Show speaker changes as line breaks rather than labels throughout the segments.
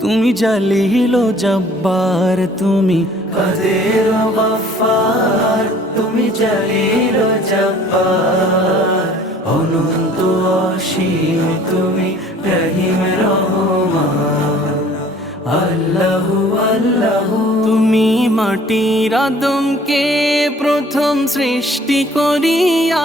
তুমি জালিল জব্বার, তুমি
কাদের গফার তুমি জালিল জব্বার। অনন্ত অসীম, তুমি রহিম রহমান। আল্লাহু আল্লাহু।
তুমি মাটির আদমকে প্রথম সৃষ্টি করিয়া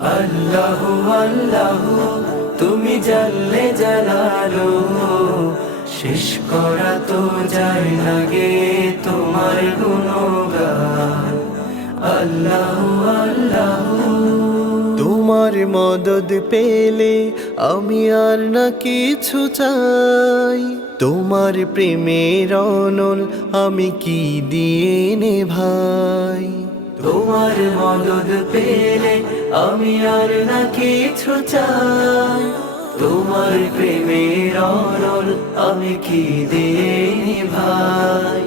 আল্লাহু আল্লাহু তুমি জানলে জালালো শেষ করা তো যায় না গে তোমার গুণগান। আল্লাহু আল্লাহু।
তোমার মদদ পেলে আমি আর না কিছু চাই। তোমার প্রেমের অনল আমি কি দিয়ে নে ভাই
তোমার মদদ পেলে আমি আর না কিছু চাই তোমার প্রেমের অনল আমি কি দিয়ে ভাই?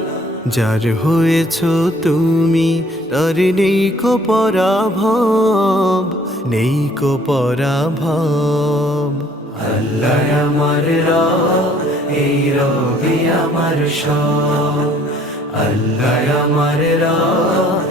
যার হয়েছ তুমি তার নেই কো পরাভব নেই কো পরাভব।
আল্লাহ আমার রব এই রবি আমার সব। আল্লাহ আমার রব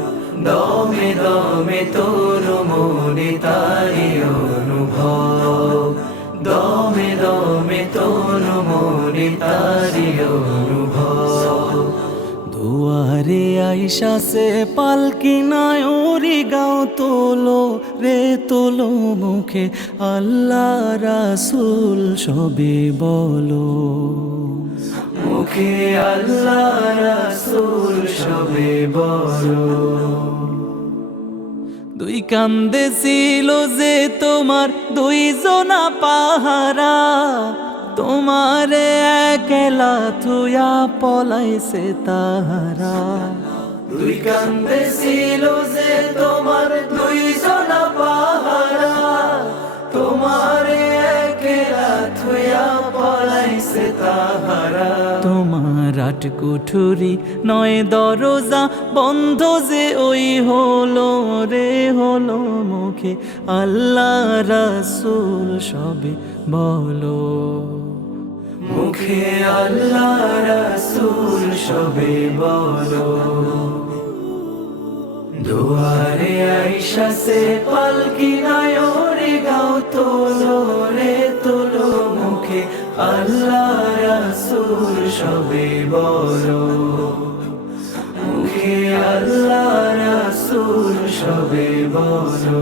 দমে দমে তোর মনে তারি অনুভব। দমে দমে তোর মনে তারি অনুভব।
দুয়ারে আইসা সে পালকি ওরি গাও তোলো রে তোলো মুখে আল্লাহ রাসুল সবে বলো।
মুখে আল্লাহ রাসূল সবে বড়
দুই কান্দে ছিল যে তোমার দুইজনা পাহারা, তোমার একলা থুয়া পলাইছে তাহারা।
দুই কান্দে ছিল যে তোমার
আট কুঠুরি, নয় দরজা বন্ধ যে ওই হলো রে, হলো মুখে আল্লাহ রাসুল সবে বলো।
মুখে আল্লাহ রাসূল সবে বলো। দুয়ারে আইসা সে পালকি সবে বলো মুখে আল্লাহ রাসূল সবে বলো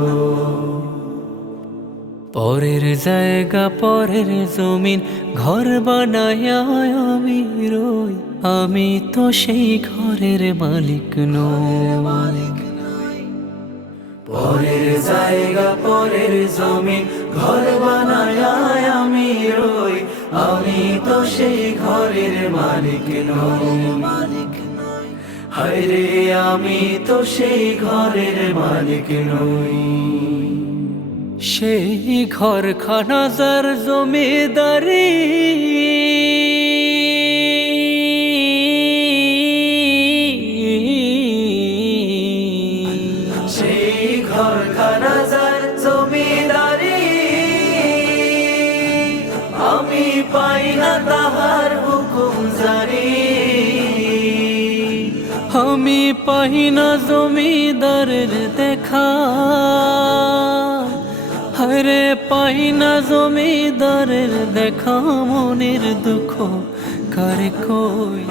পরের জায়গা, পরের জমিন, ঘর বানায় আমি রই। আমি তো সেই ঘরের মালিক নই।
পরের জায়গা, পরের জমিন, ঘর বানায় সেই ঘরের মালিক মালিক হায় রে, আমি তো সেই ঘরের মালিক নই।
সেই ঘর খানাজার জমিদারি। পাই না তাহার হুকুম জারি আমি পাই না জমিদারের দেখা। হরে পাই না জমিদারের দেখা। মনের দুঃখ কারে কই